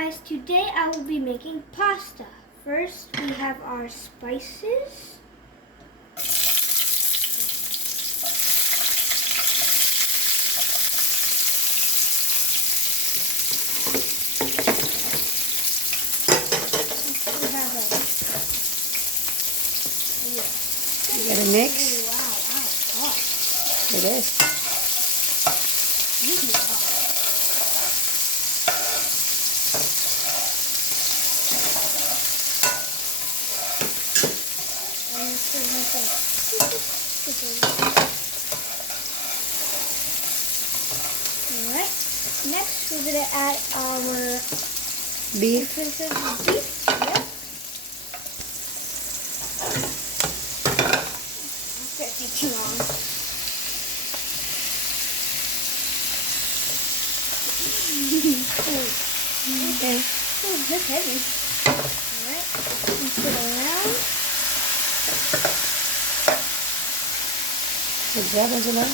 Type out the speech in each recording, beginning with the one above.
guys, today I will be making pasta. First we have our spices. We have You gotta mix. wow, hot. It is. Really hot. Alright, next we're gonna add our Beef. pieces of beef. Yep. That's gonna take too long. Okay. Oh, that's heavy. Alright, mix it around. Good job, Angela.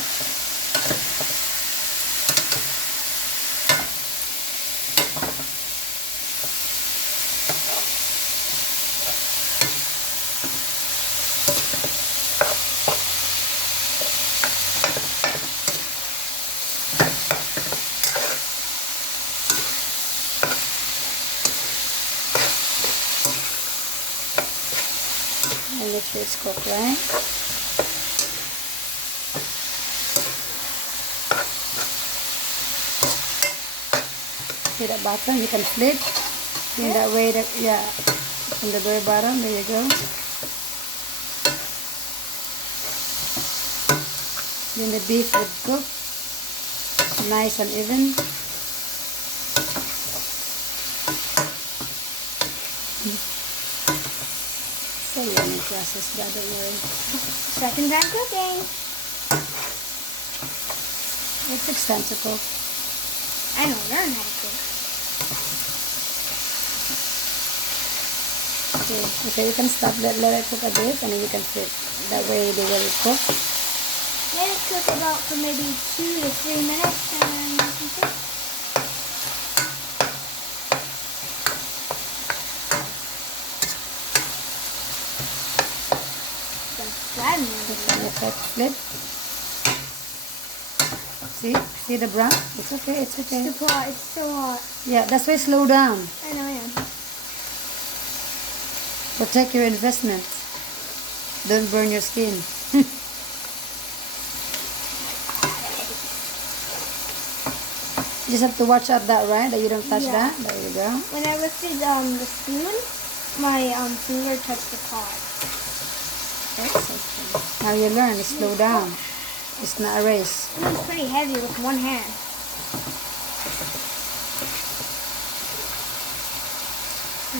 And make sure it's cooked, right? See that bottom? You can flip in that way. That yeah, from the very bottom. There you go. Then the beef would cook nice and even. So learning process, but don't worry. Second time cooking. It takes time to cook. I don't learn how to cook. Okay, you can stop, let it cook a bit, and then you can flip. That way they will cook. Let it cook about for maybe 2 to 3 minutes and then you can cook. Flip. See the brown? It's okay, it's okay. It's too hot, it's so hot. Yeah, that's why slow down. I know, yeah. Protect your investment. Don't burn your skin. You just have to watch out that, right? That you don't touch Yeah. that. There you go. When I lifted the spoon, my finger touched the pot. That's okay. Now you learn to slow down. It's not a race. It was pretty heavy with one hand.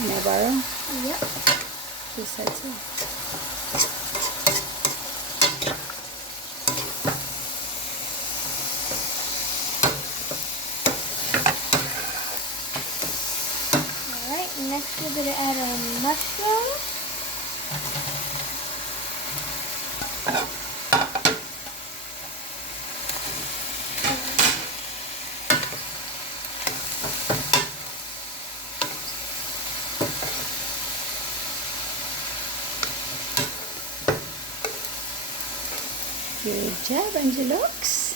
May I borrow? Yep. This side too. Alright, next we're going to add our mushrooms. Good job, Angelux.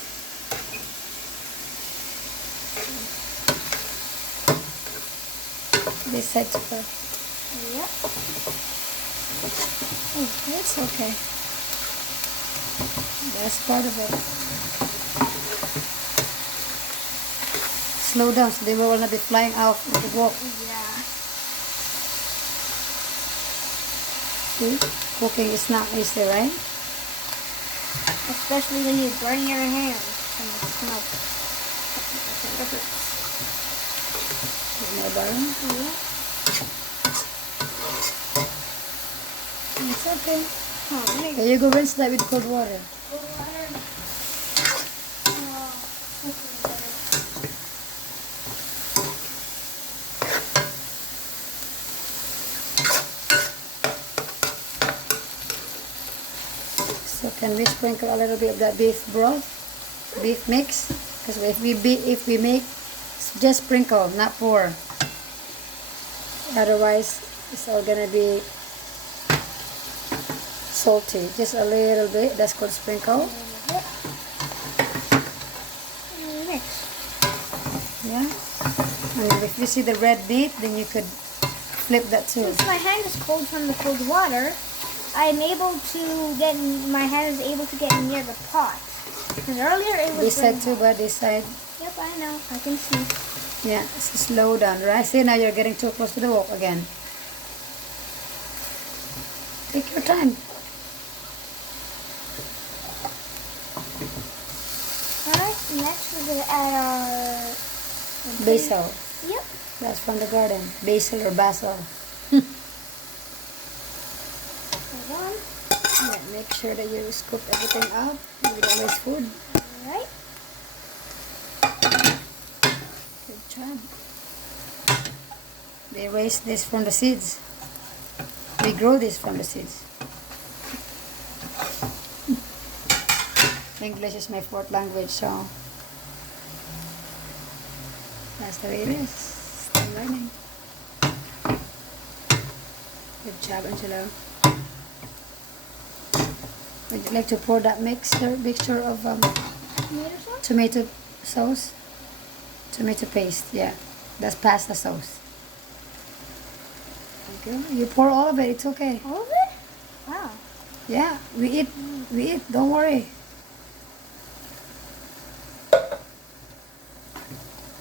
This side first. Yep. Oh, that's okay. That's part of it. Slow down so they will not be flying out of the wok. Yeah. See? Cooking is not easy, right? Especially when you burn your hands from the smoke. No burn. Yeah. It's okay. Oh, make Okay, you go rinse that with cold water. cold water. So can we sprinkle a little bit of that beef broth, beef mix? Because if we make, just sprinkle, not pour. Otherwise, it's all gonna be salty. Just a little bit. That's called sprinkle. And mix. Yeah. And if you see the red beet, then you could flip that too. Since my hand is cold from the cold water, I'm able to get my hand is able to get near the pot. Because earlier it was. This side too, but this side. Yep, I know. I can see. Yeah, so slow down, right? See, now you're getting too close to the wok again. Take your time. Alright, next we're gonna add our Basil. Yep. That's from the garden. Basil or basil. Hold on. Yeah, make sure that you scoop everything up. You don't waste food. Alright. Good job. They raise this from the seeds. We grow this from the seeds. English is my fourth language, so that's the way it is. Still learning. Good job, Angelo. Would you like to pour that mixture of tomato sauce? Tomato paste, yeah. That's pasta sauce. There you go. You pour all of it, it's okay. All of it? Wow. Yeah, we eat, don't worry.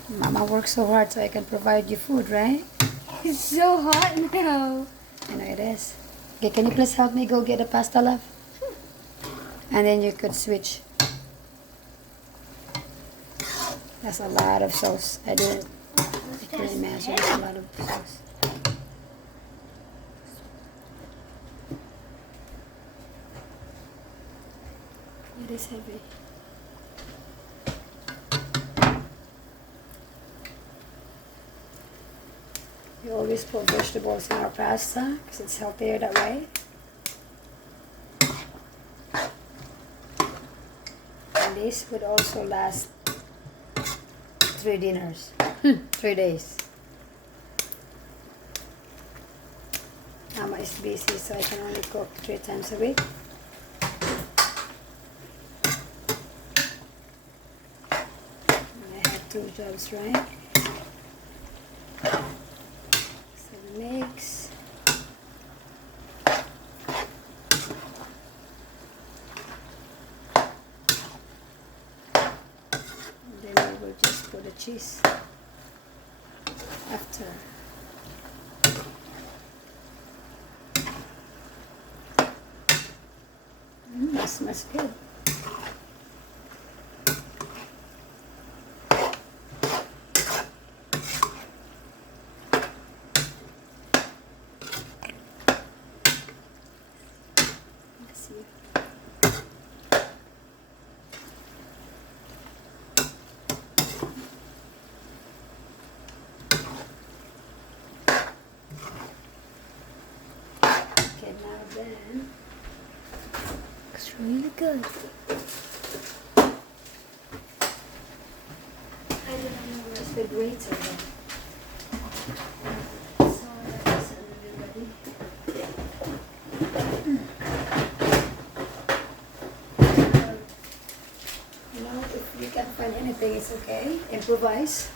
Mama works so hard so I can provide you food, right? It's so hot now. I know it is. Okay, can you please help me go get the pasta, love? And then you could switch. That's a lot of sauce. I can imagine it's a lot of sauce. It is heavy. We always put vegetables in our pasta because it's healthier that way. And this would also last 3 dinners, 3 days. Mama is busy, so I can only cook 3 times a week. I have 2 jobs, right? So the mix. And then we will just put the cheese after. That smells good. Let's see. Okay, now then. Looks really good. I don't know where's the grater then. So that's everybody. You know, if you can't find anything, it's okay. Improvise.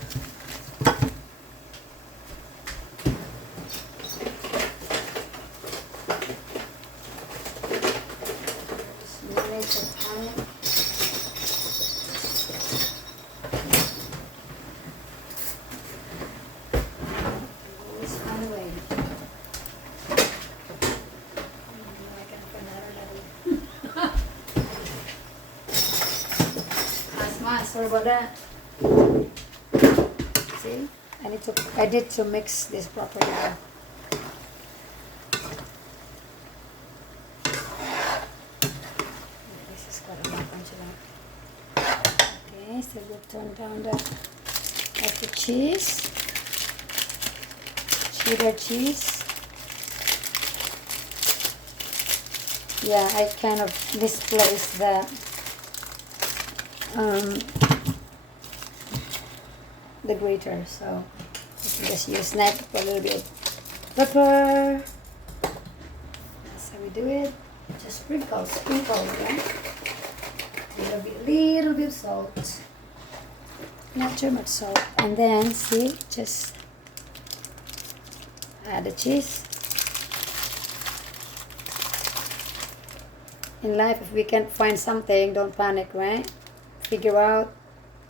Just manage the time. Always find a way. I can find another level. Asma, sorry about that. See, I did to mix this properly. This is quite a lot, Angela. Okay, so we'll turn down the cheese, cheddar cheese. Yeah, I kind of misplaced the grater, so you can just use knife for a little bit pepper. That's how we do it. Just sprinkle, right? Little bit of salt. Not too much salt. And then, see, just add the cheese. In life, if we can't find something, don't panic, right? Figure out,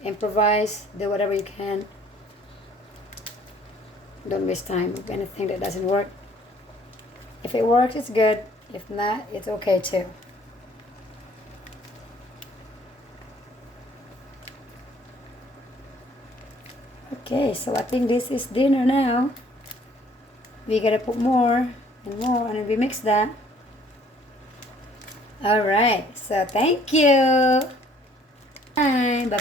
improvise, do whatever you can. Don't waste time with anything that doesn't work. If it works, it's good. If not, it's okay too. Okay, so I think this is dinner now. We gotta put more and more, and then we mix that. Alright, so thank you. Bye, bye.